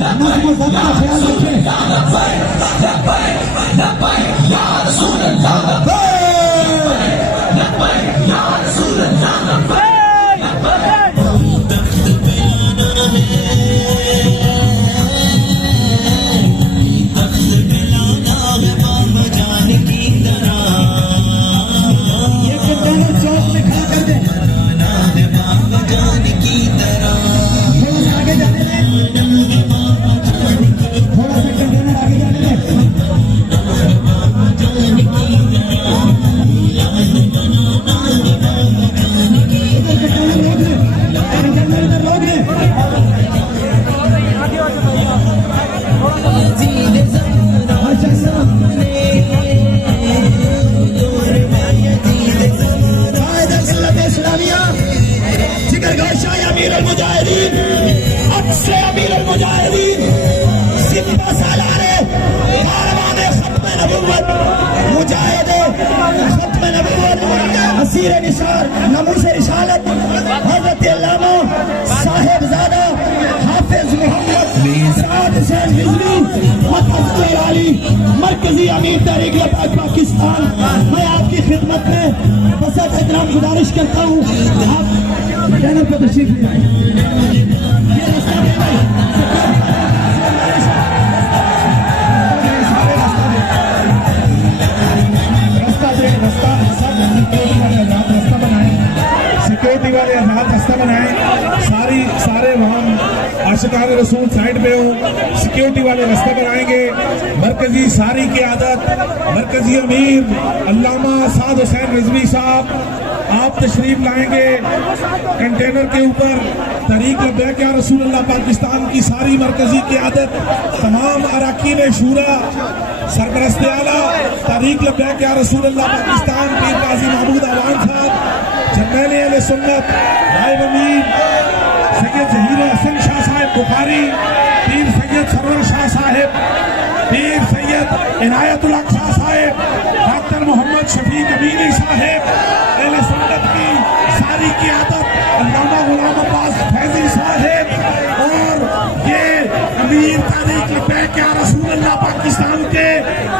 नज़्म व ज़ब्त का ख्याल रखें। ये कंटेनर चौक में खड़ा कर दें। थोड़ा सा आगे जाने दें, थोड़ा सा कंटेनर आगे जाने दें। कंटेनर इधर रोक दें। अमीर मुजाहिदीन अक्से अमीर मुजाहिदीन सिद्दा सालारे कारवाने खत्म नबुव्वत मुजाहिदे खत्म नबुव्वत असीर निशार नमूस रिसालत हज़रत अल्लामा साहिबजादा हाफिज मोहम्मद साद हुसैन रिजवी मकतबुल आली मरकजी अमीर तहरीक लबाक पाकिस्तान, मैं आपकी खिदमत में बसत एहतराम गुजारिश करता हूँ आप चैनल पर तशरीफ ले आए। ये रास्ता दे भाई, रास्ता बनाए, सिक्योरिटी वाले आजाद रास्ता बनाए, सारे वहाँ आशिकान रसूल साइड पे हो, सिक्योरिटी वाले रास्ता बनाएंगे। मरकजी सारी की आदत मरकजी अमीर अल्लामा साद हुसैन रिजवी साहब आप तशरीफ लाएंगे। कंटेनर के ऊपर तहरीक लब्बैक या रसूलुल्लाह पाकिस्तान की सारी मरकजी क़यादत, तमाम अरकान शूरा, सरपरस्त आला तहरीक लब्बैक या रसूलुल्लाह पाकिस्तान पीर काजी महमूद अवान साहब, जर्नैल अहले सुन्नत नायब अमीर सैयद ज़हीर हसन शाह साहब बुखारी, पीर सैयद सरवर शाह साहब, पीर सैयद इनायतुल हक शाह साहब, डॉक्टर मोहम्मद शफीक अमीनी साहब, अहले सुन्नत की सारी क़यादत अल्लामा गुलाम अब्बास फैजी साहब, और ये अमीर तहरीक लब्बैक या रसूलुल्लाह पाकिस्तान के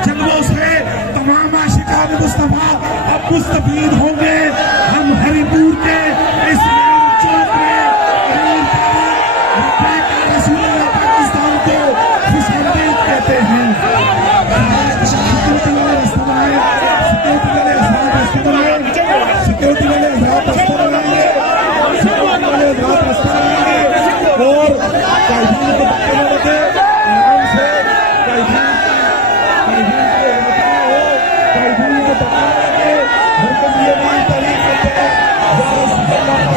जलवों से तमाम आशिकान मुस्तफा अब मुस्तफीद होंगे। हम हरिपुर के इस चौक में अमीर तहरीक लब्बैक या रसूलुल्लाह पाकिस्तान को खुशामदीद कहते हैं। सिक्योरिटी वाले रास्ता बनाए, सिक्योरिटी वाले आजाद रास्ता बनाए, सिक्योरिटी वाले आजाद रास्ता बनाएंगे, सिक्योरिटी वाले आजाद रास्ता बनाएंगे और कायदीन को धक्के न लगे, आराम से कायदीन को धक्का न लगे। मरकजी अमीर तहरीक लब्बैक या रसूल अल्लाह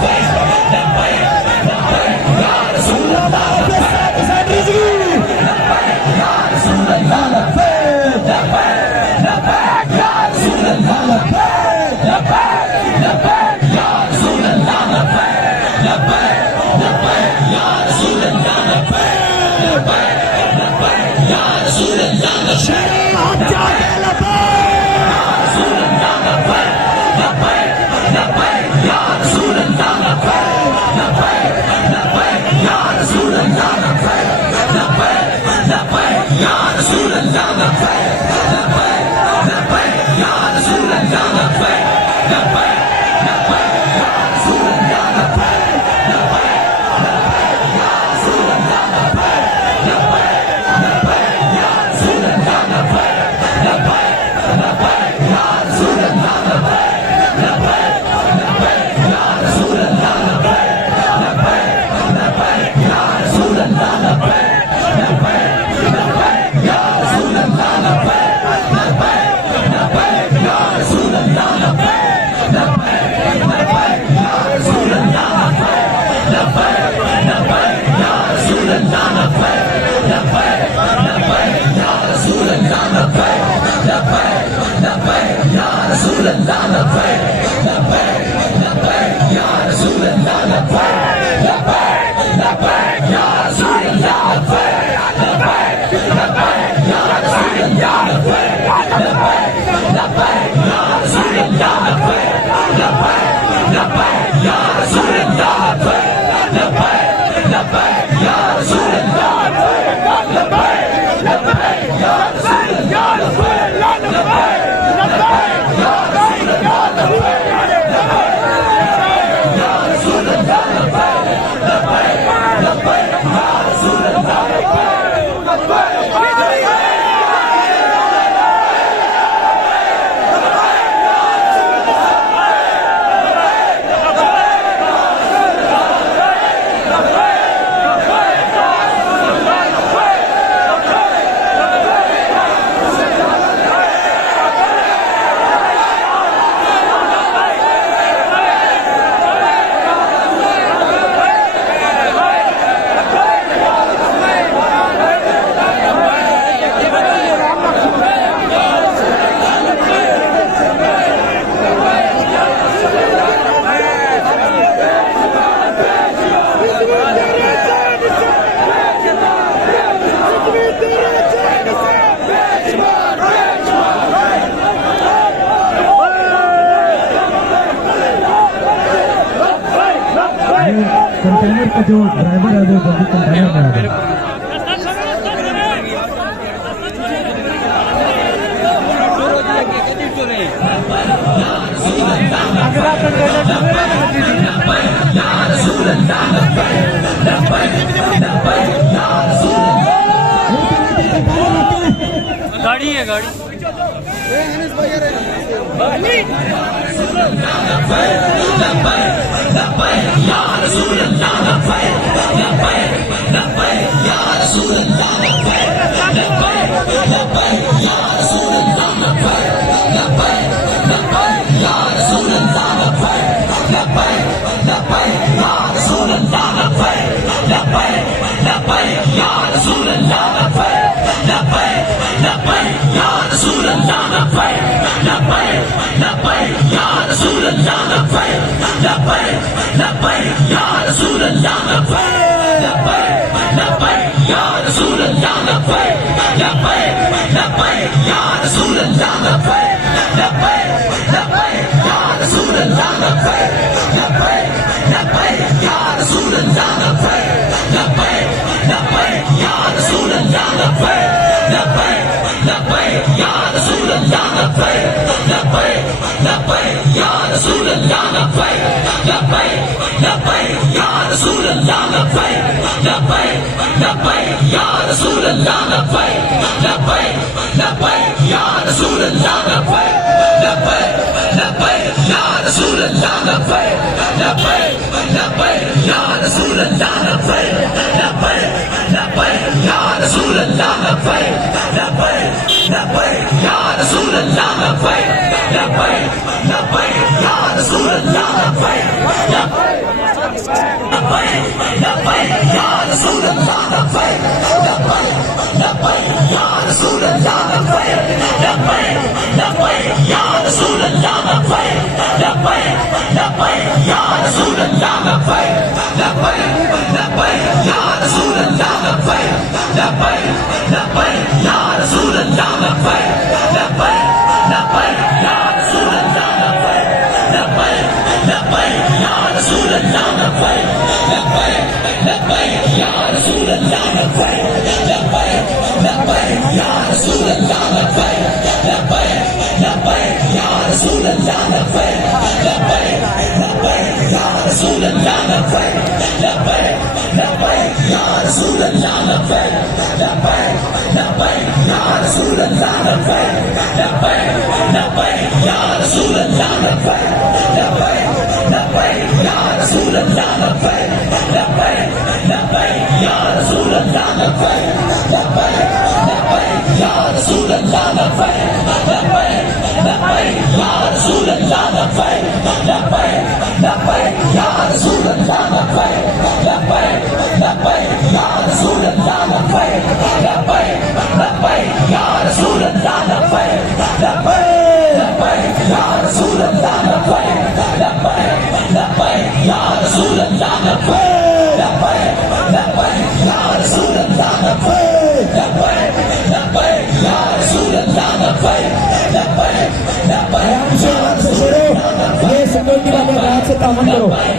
का जो ड्राइवर है वो जल्दी कंटेनर में आ जाए। गाड़ी है गाड़ी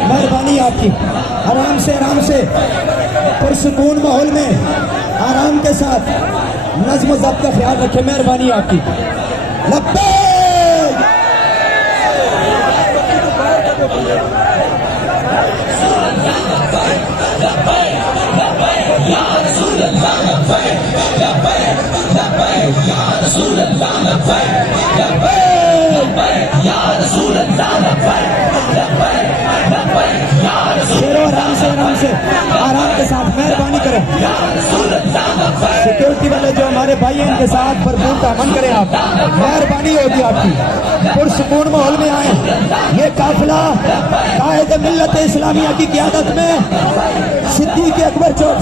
मेहरबानी आपकी, आराम से पुरसुकून माहौल में आराम के साथ नज़्म ज़ब्त का ख्याल रखें। मेहरबानी आपकी। लब्बैक आराम के साथ मेहरबानी करें। सिक्योरिटी वाले जो हमारे भाई हैं इनके साथ भरपूर तामन करें आप, मेहरबानी होगी आपकी। पुरसुकून माहौल में आए। ये काफिला कायद मिल्लत इस्लामिया की क़यादत में सिद्दीक़ अकबर चौक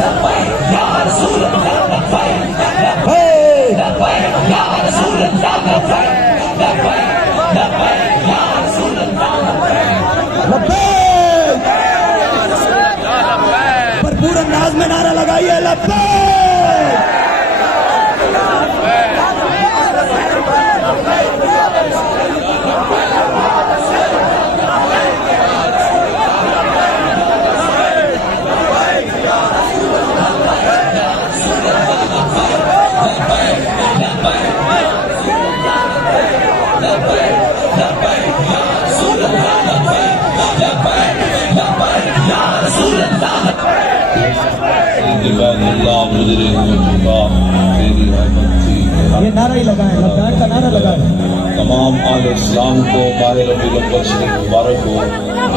भरपूर अंदाज में नारा लगाइए लब्बैक। गुजरे हुए खुदा तेरी रहमत थी। ये नारा ही लगाएं, लबैक का नारा लगाएं। तमाम आले इस्लाम को माह रबीउल अव्वल शरीफ मुबारक हो।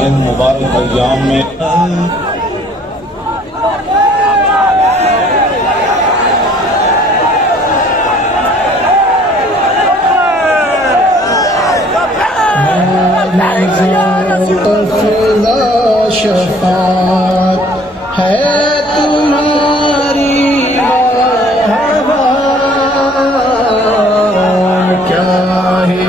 इन मुबारक अय्याम में शफात है तुम्हारी वहाँ क्या है।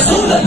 Rasulallah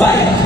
Fight!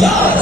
या